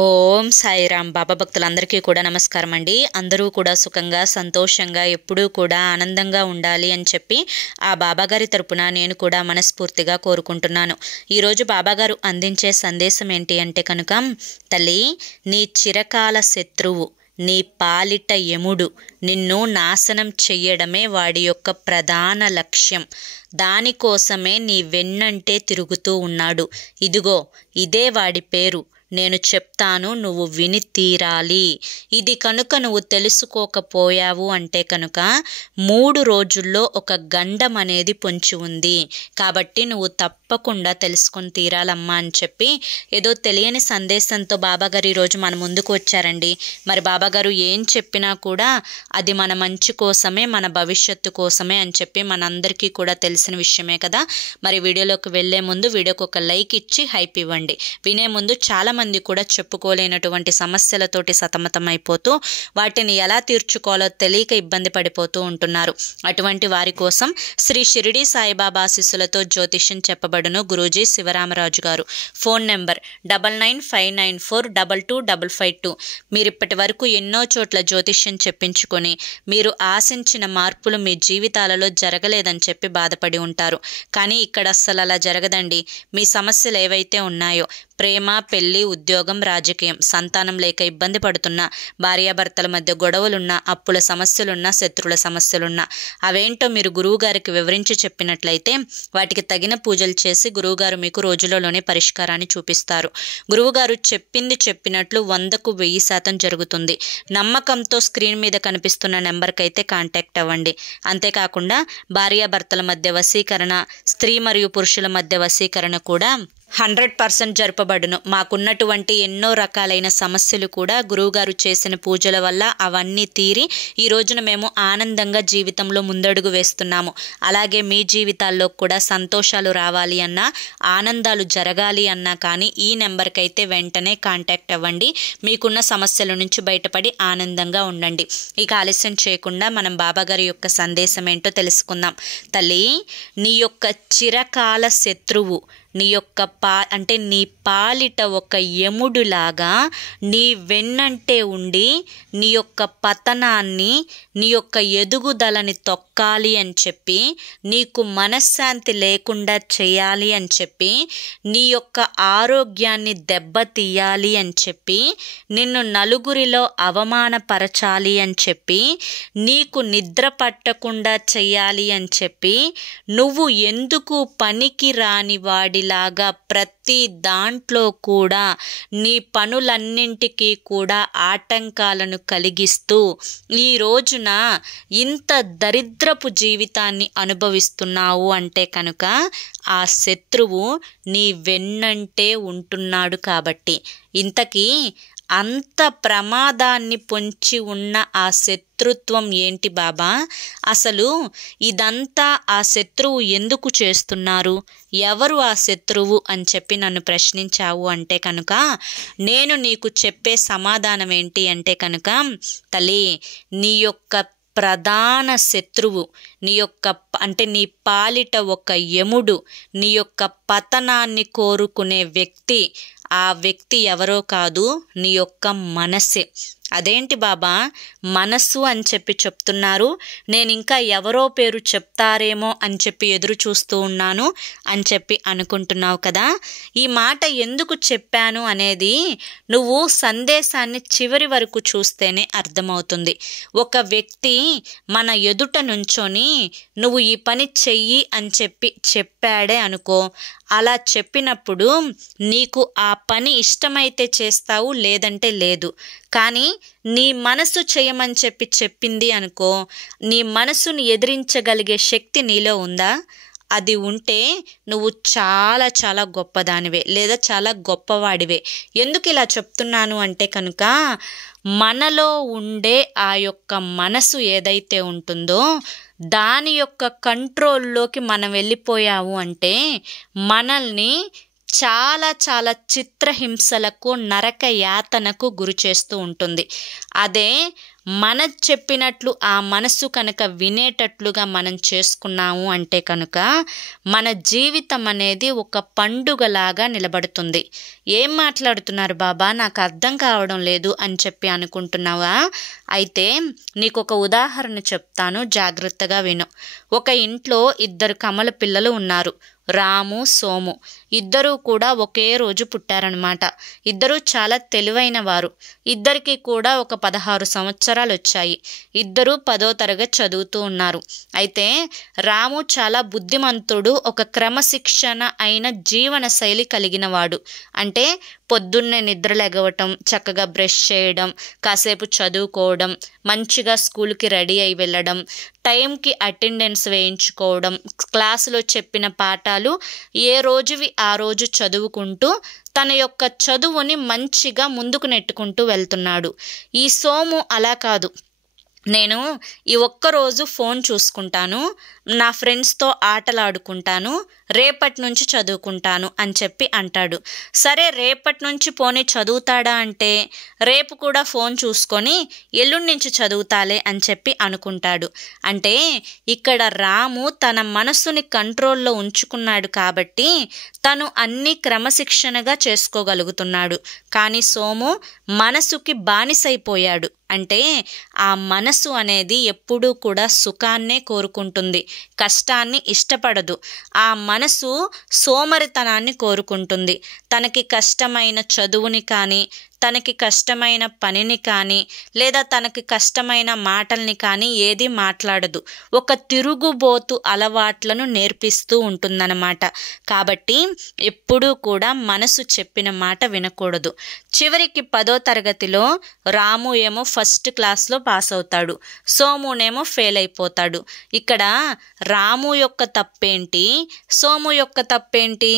ఓం సాయిరామ్. బాబా భక్తులందరికీ కూడా నమస్కారం అండి. అందరూ కూడా సుఖంగా సంతోషంగా ఎప్పుడూ కూడా ఆనందంగా ఉండాలి అని చెప్పి ఆ బాబాగారి తరపున నేను కూడా మనస్ఫూర్తిగా కోరుకుంటున్నాను. ఈరోజు బాబాగారు అందించే సందేశం ఏంటి అంటే కనుక, తల్లి, నీ చిరకాల శత్రువు, నీ పాలిట యముడు నిన్ను నాశనం చెయ్యడమే వాడి యొక్క ప్రధాన లక్ష్యం. దానికోసమే నీ వెన్నంటే తిరుగుతూ ఉన్నాడు. ఇదిగో ఇదే వాడి పేరు. నేను చెప్తాను, నువ్వు విని తీరాలి. ఇది కనుక నువ్వు తెలుసుకోకపోయావు అంటే కనుక 3 రోజుల్లో ఒక గండం అనేది పొంచి ఉంది. కాబట్టి నువ్వు తప్పకుండా తెలుసుకొని తీరాలమ్మా అని చెప్పి ఏదో తెలియని సందేశంతో బాబాగారు ఈరోజు మన ముందుకు వచ్చారండి. మరి బాబాగారు ఏం చెప్పినా కూడా అది మన మంచి కోసమే, మన భవిష్యత్తు కోసమే అని చెప్పి మనందరికీ కూడా తెలిసిన విషయమే కదా. మరి వీడియోలోకి వెళ్లే ముందు వీడియోకి ఒక లైక్ ఇచ్చి హైప్ ఇవ్వండి. వినే ముందు చాలా మంది కూడా చెప్పుకోలేనటువంటి సమస్యలతోటి సతమతమైపోతూ వాటిని ఎలా తీర్చుకోవాలో తెలియక ఇబ్బంది పడిపోతూ ఉంటున్నారు. అటువంటి వారి కోసం శ్రీ షిరిడి సాయిబాబా ఆశీస్సులతో జ్యోతిష్యం చెప్పబడును గురూజీ శివరామరాజు గారు. Phone number 9959422552. మీరు ఇప్పటి వరకు ఎన్నో చోట్ల జ్యోతిష్యం చెప్పించుకొని మీరు ఆశించిన మార్పులు మీ జీవితాలలో జరగలేదని చెప్పి బాధపడి ఉంటారు. కానీ ఇక్కడ అస్సలు అలా జరగదండి. మీ సమస్యలు ఏవైతే ఉన్నాయో, ప్రేమ, పెళ్లి, ఉద్యోగం, రాజకీయం, సంతానం లేక ఇబ్బంది పడుతున్నా, భార్యాభర్తల మధ్య గొడవలున్నా, అప్పుల సమస్యలున్నా, శత్రువుల సమస్యలున్నా, అవేంటో మీరు గురువుగారికి వివరించి చెప్పినట్లయితే వాటికి తగిన పూజలు చేసి గురువుగారు మీకు రోజులలోనే పరిష్కారాన్ని చూపిస్తారు. గురువుగారు చెప్పింది చెప్పినట్లు 100కు 1000% జరుగుతుంది. నమ్మకంతో స్క్రీన్ మీద కనిపిస్తున్న నెంబర్కి అయితే కాంటాక్ట్ అవ్వండి. అంతేకాకుండా భార్యాభర్తల మధ్య వశీకరణ, స్త్రీ మరియు పురుషుల మధ్య వశీకరణ కూడా 100% జరపబడును. మాకున్నటువంటి ఎన్నో రకాలైన సమస్యలు కూడా గురువుగారు చేసిన పూజల వల్ల అవన్నీ తీరి ఈ రోజున మేము ఆనందంగా జీవితంలో ముందడుగు వేస్తున్నాము. అలాగే మీ జీవితాల్లో కూడా సంతోషాలు రావాలి అన్నా, ఆనందాలు జరగాలి అన్నా కానీ ఈ నెంబర్కి అయితే వెంటనే కాంటాక్ట్ అవ్వండి. మీకున్న సమస్యల నుంచి బయటపడి ఆనందంగా ఉండండి. ఇక ఆలస్యం చేయకుండా మనం బాబాగారి యొక్క సందేశం ఏంటో తెలుసుకుందాం. తల్లి, నీ యొక్క చిరకాల శత్రువు, నీ యొక్క నీ పాలిట ఒక యముడులాగా నీ వెన్నంటే ఉండి నీ యొక్క పతనాన్ని, నీ యొక్క ఎదుగుదలని తొక్కాలి అని చెప్పి, నీకు మనశ్శాంతి లేకుండా చేయాలి అని చెప్పి, నీ యొక్క ఆరోగ్యాన్ని దెబ్బతీయాలి అని చెప్పి, నిన్ను నలుగురిలో అవమానపరచాలి అని చెప్పి, నీకు నిద్ర పట్టకుండా చేయాలి అని చెప్పి, నువ్వు ఎందుకు పనికి రాని వాడిలాగా ప్రతి దాంట్లో కూడా నీ పనులన్నింటికీ కూడా ఆటంకాలను కలిగిస్తూ ఈ రోజున ఇంత దరిద్రపు జీవితాన్ని అనుభవిస్తున్నావు అంటే కనుక ఆ శత్రువు నీ వెన్నంటే ఉంటున్నాడు కాబట్టి. ఇంతకీ అంత ప్రమాదాన్ని పొంచి ఉన్న ఆ శత్రుత్వం ఏంటి బాబా? అసలు ఇదంతా ఆ శత్రువు ఎందుకు చేస్తున్నారు? ఎవరు ఆ శత్రువు అని చెప్పి నన్ను ప్రశ్నించావు అంటే కనుక నేను నీకు చెప్పే సమాధానం ఏంటి అంటే కనుక, తల్లి, నీ యొక్క ప్రధాన శత్రువు, నీ యొక్క నీ పాలిట ఒక యముడు, నీ యొక్క పతనాన్ని కోరుకునే వ్యక్తి, ఆ వ్యక్తి ఎవరో కాదు, నీ యొక్క మనసే. అదేంటి బాబా మనస్సు అని చెప్పి చెప్తున్నారు? నేను ఇంకా ఎవరో పేరు చెప్తారేమో అని చెప్పి ఎదురు చూస్తూ ఉన్నాను అని చెప్పి అనుకుంటున్నావు కదా. ఈ మాట ఎందుకు చెప్పాను అనేది నువ్వు సందేశాన్ని చివరి వరకు చూస్తేనే అర్థమవుతుంది. ఒక వ్యక్తి మన ఎదుట నుంచొని నువ్వు ఈ పని చెయ్యి అని చెప్పి చెప్పాడే అనుకో, అలా చెప్పినప్పుడు నీకు ఆ పని ఇష్టమైతే చేస్తావు, లేదంటే లేదు. కానీ నీ మనసు చేయమని చెప్పి చెప్పింది అనుకో, నీ మనసును ఎదిరించగలిగే శక్తి నీలో ఉందా? అది ఉంటే నువ్వు చాలా చాలా గొప్పదానివే, లేదా చాలా గొప్పవాడివే. ఎందుకు ఇలా చెప్తున్నాను అంటే కనుక, మనలో ఉండే ఆ యొక్క మనసు ఏదైతే ఉంటుందో దాని యొక్క కంట్రోల్లోకి మనం వెళ్ళిపోయాము అంటే మనల్ని చాలా చాలా చిత్రహింసలకు, నరక యాతనకు గురి చేస్తూ ఉంటుంది. అదే మన చెప్పినట్లు ఆ మనసు కనుక వినేటట్లుగా మనం చేసుకున్నాము అంటే కనుక మన జీవితం అనేది ఒక పండుగలాగా నిలబడుతుంది. ఏం మాట్లాడుతున్నారు బాబా, నాకు అర్థం కావడం లేదు అని చెప్పి అనుకుంటున్నావా? అయితే నీకు ఒక ఉదాహరణ చెప్తాను, జాగ్రత్తగా విను. ఒక ఇంట్లో 2 కమల పిల్లలు ఉన్నారు, రాము, సోము. ఇద్దరూ కూడా ఒకే రోజు పుట్టారనమాట. ఇద్దరూ చాలా తెలివైన వారు. ఇద్దరికి కూడా ఒక 16 సంవత్సరాలు వచ్చాయి. ఇద్దరూ 10వ తరగతి చదువుతూ ఉన్నారు. అయితే రాము చాలా బుద్ధిమంతుడు, ఒక క్రమశిక్షణ అయిన జీవన శైలి కలిగిన వాడు. అంటే పొద్దున్నే నిద్రలెగవటం, చక్కగా బ్రష్ చేయడం, కాసేపు చదువుకోవడం, మంచిగా స్కూల్కి రెడీ అయి వెళ్ళడం, టైంకి అటెండెన్స్ వేయించుకోవడం, క్లాసులో చెప్పిన పాఠాలు ఏ రోజువి ఆ రోజు చదువుకుంటూ తన యొక్క చదువుని మంచిగా ముందుకు నెట్టుకుంటూ వెళ్తున్నాడు. ఈ సోము అలా కాదు. నేను ఈ ఒక్కరోజు ఫోన్ చూసుకుంటాను, నా ఫ్రెండ్స్తో ఆటలాడుకుంటాను, రేపటి నుంచి చదువుకుంటాను అని చెప్పి అంటాడు. సరే, రేపటి నుంచి పోనీ చదువుతాడా అంటే రేపు కూడా ఫోన్ చూసుకొని ఎల్లుండి నుంచి చదువుతాలే అని చెప్పి అనుకుంటాడు. అంటే ఇక్కడ రాము తన మనసుని కంట్రోల్లో ఉంచుకున్నాడు కాబట్టి తను అన్ని క్రమశిక్షణగా చేసుకోగలుగుతున్నాడు. కానీ సోము మనసుకి బానిసైపోయాడు. అంటే ఆ మనసు అనేది ఎప్పుడూ కూడా సుఖాన్నే కోరుకుంటుంది, కష్టాన్ని ఇష్టపడదు. ఆ మనసు సోమరితనాన్ని కోరుకుంటుంది. తనకి కష్టమైన చదువుని కానీ, తనకి కష్టమైన పనిని కానీ, లేదా తనకి కష్టమైన మాటల్ని కానీ ఏది మాట్లాడదు. ఒక తిరుగుబోతు అలవాట్లను నేర్పిస్తూ ఉంటుందన్నమాట. కాబట్టి ఎప్పుడూ కూడా మనసు చెప్పిన మాట వినకూడదు. చివరికి 10వ తరగతిలో రాము ఏమో ఫస్ట్ క్లాస్లో పాస్ అవుతాడు, సోమునేమో ఫెయిల్ అయిపోతాడు. ఇక్కడ రాము యొక్క తప్పేంటి, సోము యొక్క తప్పేంటి?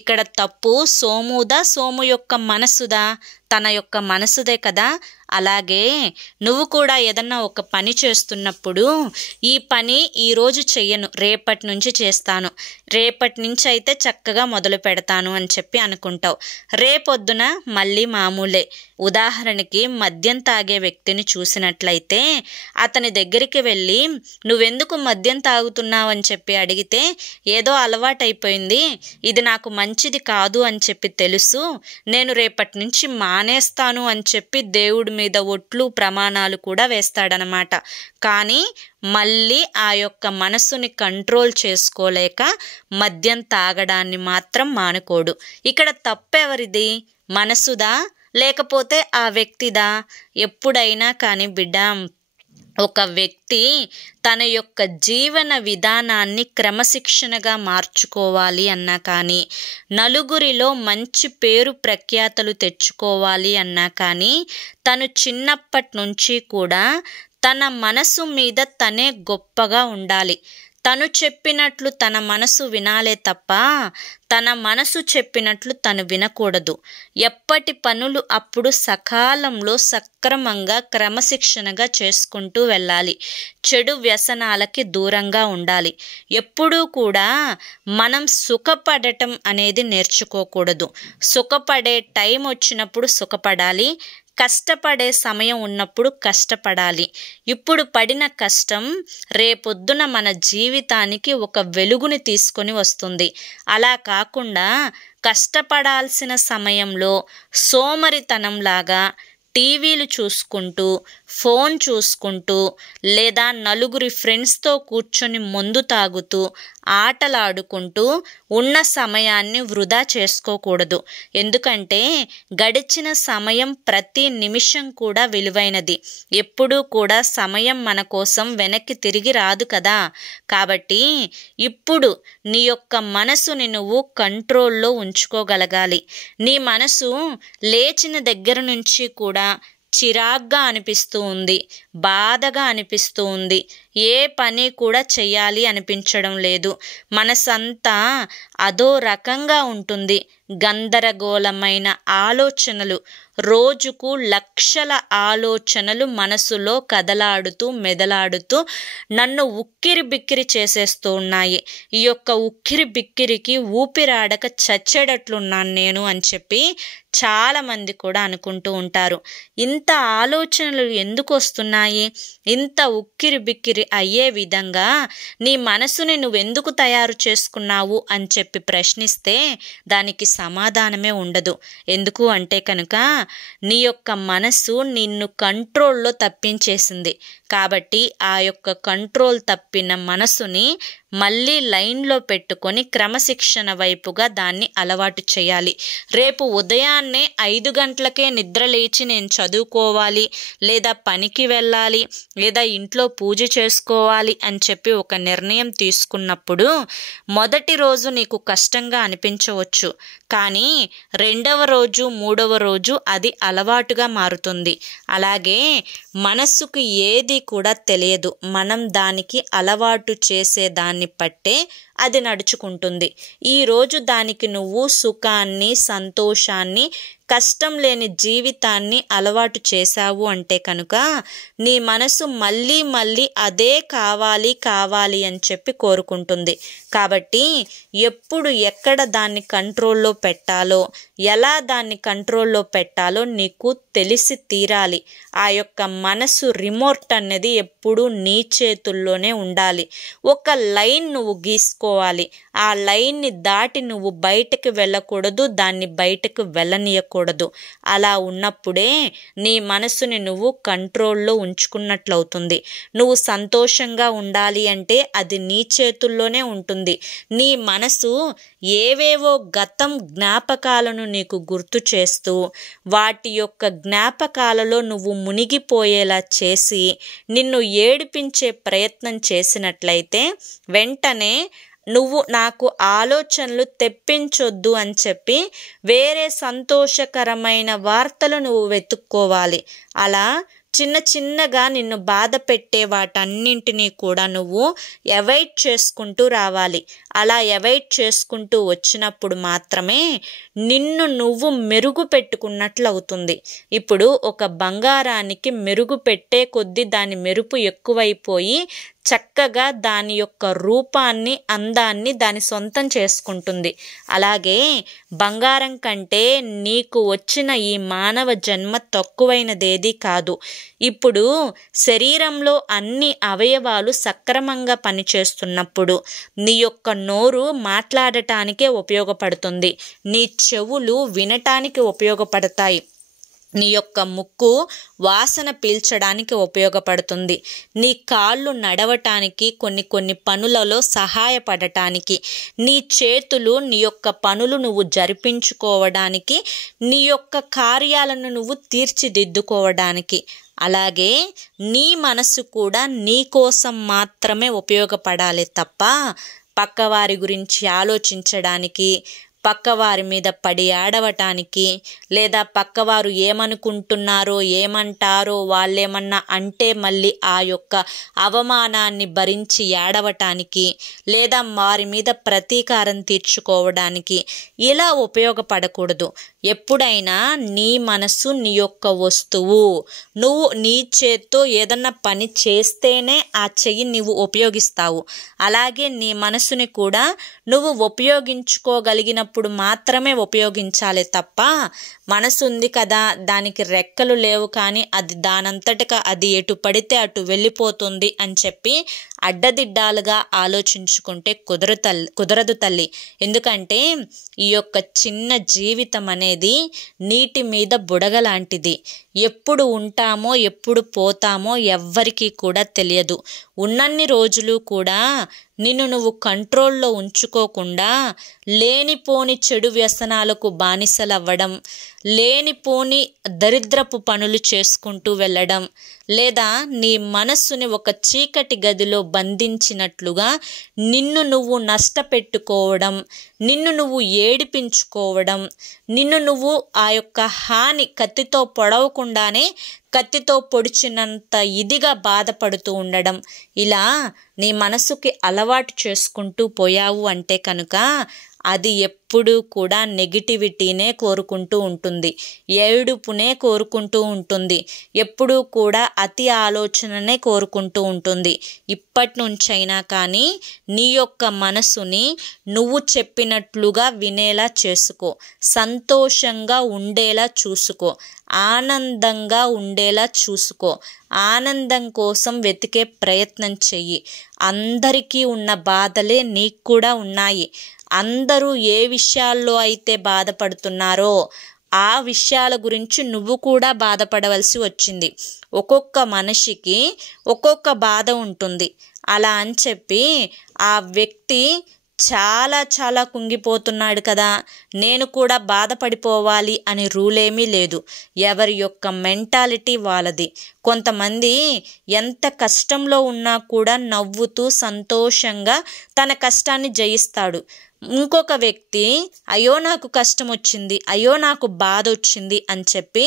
ఇక్కడ తప్పు సోముదా, సోము యొక్క మనసుదా? తన యొక్క మనసుదే కదా. అలాగే నువ్వు కూడా ఏదన్నా ఒక పని చేస్తున్నప్పుడు ఈ పని ఈరోజు చెయ్యను, రేపటి నుంచి చేస్తాను, రేపటి నుంచి అయితే చక్కగా మొదలు పెడతాను అని చెప్పి అనుకుంటావు. రేపొద్దున మళ్ళీ మామూలే. ఉదాహరణకి మద్యం తాగే వ్యక్తిని చూసినట్లయితే అతని దగ్గరికి వెళ్ళి నువ్వెందుకు మద్యం తాగుతున్నావు అని చెప్పి అడిగితే ఏదో అలవాటైపోయింది, ఇది నాకు మంచిది కాదు అని చెప్పి తెలుసు, నేను రేపటి నుంచి మానేస్తాను అని చెప్పి దేవుడి మీద ఒట్లు ప్రమాణాలు కూడా వేస్తాడనమాట. కానీ మళ్ళీ ఆ యొక్క మనసుని కంట్రోల్ చేసుకోలేక మద్యం తాగడాన్ని మాత్రం మానుకోడు. ఇక్కడ తప్పెవరిది? మనసుదా లేకపోతే ఆ వ్యక్తిదా? ఎప్పుడైనా కానీ బిడ్డ, ఒక వ్యక్తి తన యొక్క జీవన విధానాన్ని క్రమశిక్షణగా మార్చుకోవాలి అన్నా కానీ, నలుగురిలో మంచి పేరు ప్రఖ్యాతలు తెచ్చుకోవాలి అన్నా కానీ, తను చిన్నప్పటి నుంచి కూడా తన మనసు మీద తనే గొప్పగా ఉండాలి. తను చెప్పినట్లు తన మనసు వినాలే తప్ప తన మనసు చెప్పినట్లు తను వినకూడదు. ఎప్పటి పనులు అప్పుడు సకాలంలో సక్రమంగా క్రమశిక్షణగా చేసుకుంటూ వెళ్ళాలి. చెడు వ్యసనాలకి దూరంగా ఉండాలి. ఎప్పుడూ కూడా మనం సుఖపడటం అనేది నేర్చుకోకూడదు. సుఖపడే టైం వచ్చినప్పుడు సుఖపడాలి, కష్టపడే సమయం ఉన్నప్పుడు కష్టపడాలి. ఇప్పుడు పడిన కష్టం రేపొద్దున మన జీవితానికి ఒక వెలుగుని తీసుకొని వస్తుంది. అలా కాకుండా కష్టపడాల్సిన సమయంలో సోమరితనంలాగా టీవీలు చూసుకుంటూ, ఫోన్ చూసుకుంటూ, లేదా నలుగురి ఫ్రెండ్స్తో కూర్చొని మందు తాగుతూ, ఆటలాడుకుంటూ ఉన్న సమయాన్ని వృధా చేసుకోకూడదు. ఎందుకంటే గడిచిన సమయం ప్రతి నిమిషం కూడా విలువైనది. ఎప్పుడూ కూడా సమయం మన కోసం వెనక్కి తిరిగి రాదు కదా. కాబట్టి ఇప్పుడు నీ యొక్క మనసుని నువ్వు కంట్రోల్లో ఉంచుకోగలగాలి. నీ మనసు లేచిన దగ్గర నుంచి కూడా చిరాగ్గా అనిపిస్తూ ఉంది, బాధగా అనిపిస్తూ ఉంది, ఏ పని కూడా చెయ్యాలి అనిపించడం లేదు. మనసంతా అదో రకంగా ఉంటుంది. గందరగోళమైన ఆలోచనలు, రోజుకు లక్షల ఆలోచనలు మనసులో కదలాడుతూ మెదలాడుతూ నన్ను ఉక్కిరి బిక్కిరి చేసేస్తూ ఉన్నాయి. ఈ యొక్క ఉక్కిరి బిక్కిరికి ఊపిరాడక చచ్చేటట్లున్నాను నేను అని చెప్పి చాలామంది కూడా అనుకుంటూ ఉంటారు. ఇంత ఆలోచనలు ఎందుకు వస్తున్నాయి? ఇంత ఉక్కిరి బిక్కిరి అయ్యే విధంగా నీ మనసుని నువ్వెందుకు తయారు చేసుకున్నావు అని చెప్పి ప్రశ్నిస్తే దానికి సమాధానమే ఉండదు. ఎందుకు అంటే కనుక నీ యొక్క మనసు నిన్ను కంట్రోల్లో తప్పించేసింది. కాబట్టి ఆ యొక్క కంట్రోల్ తప్పిన మనసుని మళ్ళీ లైన్లో పెట్టుకొని క్రమశిక్షణ వైపుగా దాన్ని అలవాటు చేయాలి. రేపు ఉదయాన్నే 5 గంటలకే నిద్ర లేచి నేను చదువుకోవాలి, లేదా పనికి వెళ్ళాలి, లేదా ఇంట్లో పూజ చేసుకోవాలి అని చెప్పి ఒక నిర్ణయం తీసుకున్నప్పుడు మొదటి రోజు నీకు కష్టంగా అనిపించవచ్చు, కానీ 2వ రోజు 3వ రోజు అది అలవాటుగా మారుతుంది. అలాగే మనస్సుకు ఏది కూడా తెలియదు, మనం దానికి అలవాటు చేసేదాన్ని పట్టే అది నడుచుకుంటుంది. ఈరోజు దానికి నువ్వు సుఖాన్ని, సంతోషాన్ని, కష్టం లేని జీవితాన్ని అలవాటు చేశావు అంటే కనుక నీ మనసు మళ్ళీ మళ్ళీ అదే కావాలి కావాలి అని చెప్పి కోరుకుంటుంది. కాబట్టి ఎప్పుడు ఎక్కడ దాన్ని కంట్రోల్లో పెట్టాలో, ఎలా దాన్ని కంట్రోల్లో పెట్టాలో నీకు తెలిసి తీరాలి. ఆ యొక్క మనసు రిమోట్ అనేది ఎప్పుడూ నీ చేతుల్లోనే ఉండాలి. ఒక లైన్ నువ్వు గీసుకోవాలి. ఆ లైన్ని దాటి నువ్వు బయటకు వెళ్ళకూడదు, దాన్ని బయటకు వెళ్ళనీయకూడదు. అలా ఉన్నప్పుడే నీ మనసుని నువ్వు కంట్రోల్లో ఉంచుకున్నట్లవుతుంది. నువ్వు సంతోషంగా ఉండాలి అంటే అది నీ చేతుల్లోనే ఉంటుంది. నీ మనసు ఏవేవో గతం జ్ఞాపకాలను నీకు గుర్తు చేస్తూ వాటి యొక్క జ్ఞాపకాలలో నువ్వు మునిగిపోయేలా చేసి నిన్ను ఏడిపించే ప్రయత్నం చేసినట్లయితే వెంటనే నువ్వు నాకు ఆలోచనలు తెప్పించొద్దు అని చెప్పి వేరే సంతోషకరమైన వార్తలు నువ్వు వెతుక్కోవాలి. అలా చిన్న చిన్నగా నిన్ను బాధ పెట్టే వాటన్నింటినీ కూడా నువ్వు అవాయిడ్ చేసుకుంటూ రావాలి. అలా అవాయిడ్ చేసుకుంటూ వచ్చినప్పుడు మాత్రమే నిన్ను నువ్వు మెరుగు పెట్టుకున్నట్లు అవుతుంది. ఇప్పుడు ఒక బంగారానికి మెరుగు పెట్టే కొద్దీ దాని మెరుపు ఎక్కువైపోయి చక్కగా దాని యొక్క రూపాన్ని, అందాన్ని దాని సొంతం చేసుకుంటుంది. అలాగే బంగారం కంటే నీకు వచ్చిన ఈ మానవ జన్మ తక్కువైనదేదీ కాదు. ఇప్పుడు శరీరంలో అన్ని అవయవాలు సక్రమంగా పనిచేస్తున్నప్పుడు నీ యొక్క నోరు మాట్లాడటానికే ఉపయోగపడుతుంది, నీ చెవులు వినటానికి ఉపయోగపడతాయి, నీ యొక్క ముక్కు వాసన పీల్చడానికి ఉపయోగపడుతుంది, నీ కాళ్ళు నడవటానికి, కొన్ని పనులలో సహాయపడటానికి, నీ చేతులు నీ యొక్క పనులు నువ్వు జరిపించుకోవడానికి, నీ యొక్క కార్యాలను నువ్వు తీర్చిదిద్దుకోవడానికి. అలాగే నీ మనసు కూడా నీ కోసం మాత్రమే ఉపయోగపడాలి తప్ప పక్కవారి గురించి ఆలోచించడానికి, పక్కవారి మీద పడి ఆడవటానికి, లేదా పక్కవారు ఏమనుకుంటున్నారో ఏమంటారో వాళ్ళేమన్నా అంటే మళ్ళీ ఆ యొక్క అవమానాన్ని భరించి ఏడవటానికి, లేదా వారి మీద ప్రతీకారం తీర్చుకోవడానికి ఇలా ఉపయోగపడకూడదు. ఎప్పుడైనా నీ మనసు నీ యొక్క వస్తువు. నువ్వు నీ చేత్తో ఏదన్నా పని చేస్తేనే ఆ చెయ్యి నువ్వు ఉపయోగిస్తావు. అలాగే నీ మనసుని కూడా నువ్వు ఉపయోగించుకోగలిగినప్పుడు మాత్రమే ఉపయోగించాలి తప్ప మనసు ఉంది కదా, దానికి రెక్కలు లేవు కానీ అది దానంతటగా అది ఎటు పడితే అటు వెళ్ళిపోతుంది అని చెప్పి అడ్డదిడ్డాలుగా ఆలోచించుకుంటే కుదరదు తల్లి. ఎందుకంటే ఈ యొక్క చిన్న జీవితం అనేది నీటి మీద బుడగ లాంటిది. ఎప్పుడు ఉంటామో ఎప్పుడు పోతామో ఎవ్వరికీ కూడా తెలియదు. ఉన్నన్ని రోజులు కూడా నిన్ను నువ్వు కంట్రోల్లో ఉంచుకోకుండా లేనిపోని చెడు వ్యసనాలకు బానిసలవ్వడం, లేనిపోని దరిద్రపు పనులు చేసుకుంటూ వెళ్ళడం, లేదా నీ మనస్సుని ఒక చీకటి గదిలో బంధించినట్లుగా నిన్ను నువ్వు నష్టపెట్టుకోవడం, నిన్ను నువ్వు ఏడిపించుకోవడం, నిన్ను నువ్వు ఆ యొక్క హాని కత్తితో పొడవకుండానే కత్తితో పొడిచినంత ఇదిగా బాధపడుతూ ఉండడం, ఇలా నీ మనసుకి అలవాటు చేసుకుంటూ పోయావు అంటే కనుక అది ఎప్పుడూ కూడా నెగిటివిటీనే కోరుకుంటూ ఉంటుంది, ఏడుపునే కోరుకుంటూ ఉంటుంది, ఎప్పుడూ కూడా అతి ఆలోచననే కోరుకుంటూ ఉంటుంది. ఇప్పటి నుంచైనా కానీ నీ యొక్క మనసుని నువ్వు చెప్పినట్లుగా వినేలా చేసుకో, సంతోషంగా ఉండేలా చూసుకో, ఆనందంగా ఉండేలా చూసుకో, ఆనందం కోసం వెతికే ప్రయత్నం చెయ్యి. అందరికీ ఉన్న బాధలే నీకు కూడా ఉన్నాయి. అందరూ ఏ విషయాల్లో అయితే బాధపడుతున్నారో ఆ విషయాల గురించి నువ్వు కూడా బాధపడవలసి వచ్చింది. ఒక్కొక్క మనిషికి ఒక్కొక్క బాధ ఉంటుంది. అలా అని చెప్పి ఆ వ్యక్తి చాలా చాలా కుంగిపోతున్నాడు కదా, నేను కూడా బాధపడిపోవాలి అని రూలేమీ లేదు. ఎవరి యొక్క మెంటాలిటీ వాళ్ళది. కొంతమంది ఎంత కష్టంలో ఉన్నా కూడా నవ్వుతూ సంతోషంగా తన కష్టాన్ని జయిస్తాడు. ఇంకొక వ్యక్తి అయ్యో నాకు కష్టం వచ్చింది, అయ్యో నాకు బాధ వచ్చింది అని చెప్పి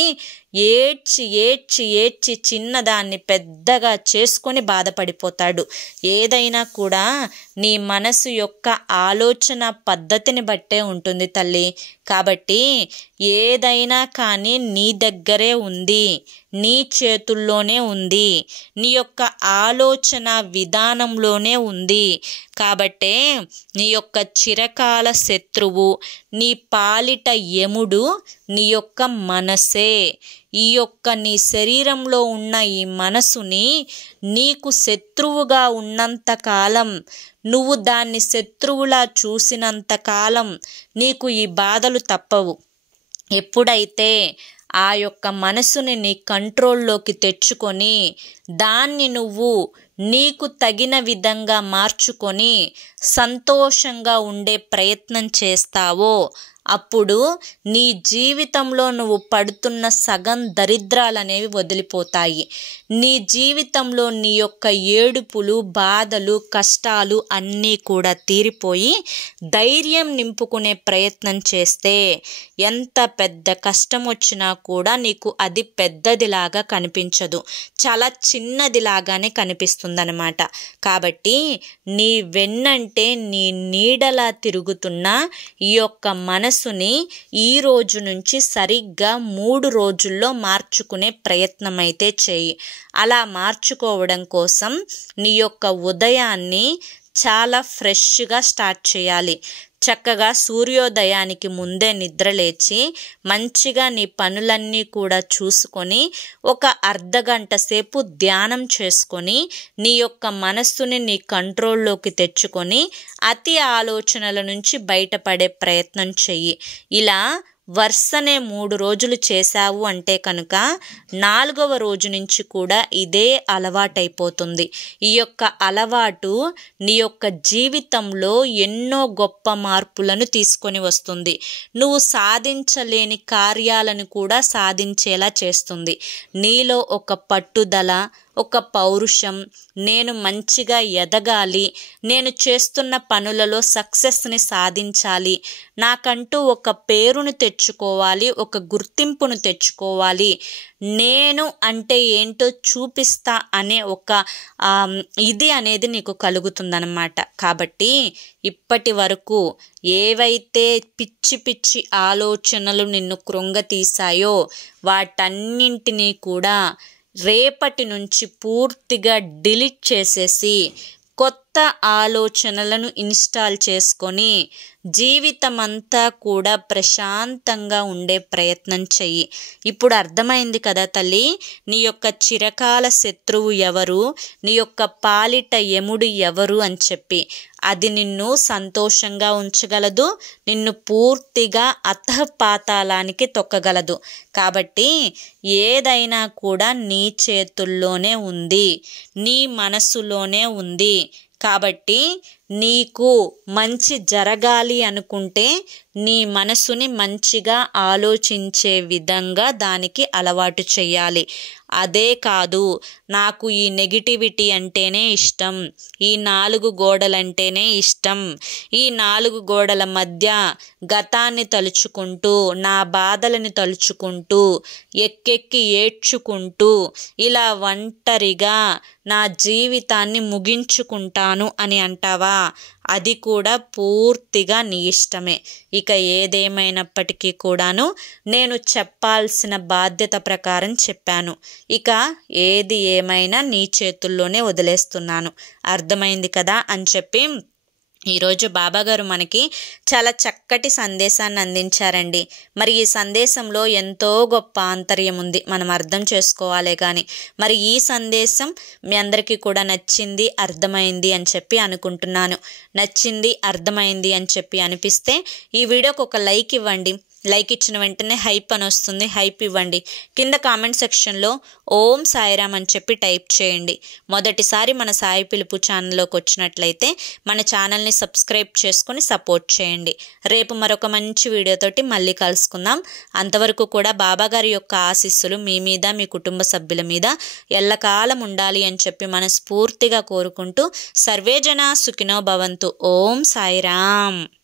ఏడ్చి ఏడ్చి ఏడ్చి చిన్నదాన్ని పెద్దగా చేసుకొని బాధపడిపోతాడు. ఏదైనా కూడా నీ మనసు యొక్క ఆలోచన పద్ధతిని బట్టే ఉంటుంది తల్లి. కాబట్టి ఏదైనా కానీ నీ దగ్గరే ఉంది, నీ చేతుల్లోనే ఉంది, నీ యొక్క ఆలోచన విధానంలోనే ఉంది. కాబట్టే నీ యొక్క చిరకాల శత్రువు, నీ పాలిట యముడు నీ యొక్క మనసే. ఈ యొక్క నీ శరీరంలో ఉన్న ఈ మనసుని నీకు శత్రువుగా ఉన్నంతకాలం, నువ్వు దాన్ని శత్రువులా చూసినంతకాలం నీకు ఈ బాధలు తప్పవు. ఎప్పుడైతే ఆ యొక్క మనసుని నీ కంట్రోల్లోకి తెచ్చుకొని దాన్ని నువ్వు నీకు తగిన విధంగా మార్చుకొని సంతోషంగా ఉండే ప్రయత్నం చేస్తావో అప్పుడు నీ జీవితంలో నువ్వు పడుతున్న సగం దరిద్రాలు అనేవి వదిలిపోతాయి. నీ జీవితంలో నీ యొక్క ఏడుపులు, బాధలు, కష్టాలు అన్నీ కూడా తీరిపోయి ధైర్యం నింపుకునే ప్రయత్నం చేస్తే ఎంత పెద్ద కష్టం వచ్చినా కూడా నీకు అది పెద్దదిలాగా కనిపించదు, చాలా చిన్నదిలాగానే కనిపిస్తుందన్నమాట. కాబట్టి నీ వెన్నంటే నీ నీడలా తిరుగుతున్న ఈ యొక్క మనసుని ఈ రోజు నుంచి సరిగ్గా 3 రోజుల్లో మార్చుకునే ప్రయత్నం అయితే చేయి. అలా మార్చుకోవడం కోసం నీ యొక్క ఉదయాన్ని చాలా ఫ్రెష్గా స్టార్ట్ చేయాలి. చక్కగా సూర్యోదయానికి ముందే నిద్రలేచి మంచిగా నీ పనులన్నీ కూడా చూసుకొని ఒక అర్ధగంట సేపు ధ్యానం చేసుకొని నీ యొక్క మనస్సుని నీ కంట్రోల్లోకి తెచ్చుకొని అతి ఆలోచనల నుంచి బయటపడే ప్రయత్నం చెయ్యి. ఇలా వరుసనే 3 రోజులు చేశావు అంటే కనుక 4వ రోజు నుంచి కూడా ఇదే అలవాటైపోతుంది. ఈ యొక్క అలవాటు నీ యొక్క జీవితంలో ఎన్నో గొప్ప మార్పులను తీసుకొని వస్తుంది. నువ్వు సాధించలేని కార్యాలను కూడా సాధించేలా చేస్తుంది. నీలో ఒక పట్టుదల, ఒక పౌరుషం, నేను మంచిగా ఎదగాలి, నేను చేస్తున్న పనులలో సక్సెస్ని సాధించాలి, నాకంటూ ఒక పేరును తెచ్చుకోవాలి, ఒక గుర్తింపును తెచ్చుకోవాలి, నేను అంటే ఏంటో చూపిస్తా అనే ఒక ఇది అనేది నీకు కలుగుతుందన్నమాట. కాబట్టి ఇప్పటి వరకు ఏవైతే పిచ్చి పిచ్చి ఆలోచనలు నిన్ను కృంగతీశాయో వాటన్నింటినీ కూడా రేపటి నుంచి పూర్తిగా డిలీట్ చేసేసి కొత్త ఆలోచనలను ఇన్స్టాల్ చేసుకొని జీవితమంతా కూడా ప్రశాంతంగా ఉండే ప్రయత్నం చెయ్యి. ఇప్పుడు అర్థమైంది కదా తల్లి, నీ యొక్క చిరకాల శత్రువు ఎవరు, నీ యొక్క పాలిట యముడు ఎవరు అని చెప్పి. అది నిన్ను సంతోషంగా ఉంచగలదు, నిన్ను పూర్తిగా అధపాతాళానికి తొక్కగలదు. కాబట్టి ఏదైనా కూడా నీ చేతుల్లోనే ఉంది, నీ మనసులోనే ఉంది. కాబట్టి నీకు మంచి జరగాలి అనుకుంటే నీ మనసుని మంచిగా ఆలోచించే విధంగా దానికి అలవాటు చేయాలి. అదే కాదు, నాకు ఈ నెగిటివిటీ అంటేనే ఇష్టం, ఈ 4 గోడలంటేనే ఇష్టం, ఈ 4 గోడల మధ్య గతాన్ని తలుచుకుంటూ, నా బాధలని తలుచుకుంటూ, ఎక్కెక్కి ఏడ్చుకుంటూ ఇలా ఒంటరిగా నా జీవితాన్ని ముగించుకుంటాను అని అంటావా? అది కూడా పూర్తిగా నీ ఇష్టమే. ఇక ఏదేమైనప్పటికీ కూడాను నేను చెప్పాల్సిన బాధ్యత ప్రకారం చెప్పాను. ఇక ఏది ఏమైనా నీ చేతుల్లోనే వదిలేస్తున్నాను. అర్థమైంది కదా అని చెప్పి ఈరోజు బాబాగారు మనకి చాలా చక్కటి సందేశాన్ని అందించారండి. మరి ఈ సందేశంలో ఎంతో గొప్ప ఆంతర్యం ఉంది, మనం అర్థం చేసుకోవాలే కానీ. మరి ఈ సందేశం మీ అందరికీ కూడా నచ్చింది, అర్థమైంది అని చెప్పి అనుకుంటున్నాను. నచ్చింది, అర్థమైంది అని చెప్పి అనిపిస్తే ఈ వీడియోకి ఒక లైక్ ఇవ్వండి. లైక్ ఇచ్చిన వెంటనే హైప్ అని వస్తుంది, హైప్ ఇవ్వండి. కింద కామెంట్ సెక్షన్లో ఓం సాయిరామ్ అని చెప్పి టైప్ చేయండి. మొదటిసారి మన సాయి పిలుపు ఛానల్లోకి వచ్చినట్లయితే మన ఛానల్ని సబ్స్క్రైబ్ చేసుకొని సపోర్ట్ చేయండి. రేపు మరొక మంచి వీడియోతోటి మళ్ళీ కలుసుకుందాం. అంతవరకు కూడా బాబాగారి యొక్క ఆశీస్సులు మీ మీద, మీ కుటుంబ సభ్యుల మీద ఎల్లకాలం ఉండాలి అని చెప్పి మనస్ఫూర్తిగా కోరుకుంటూ సర్వే జనా సుఖినో భవంతు. ఓం సాయిరామ్.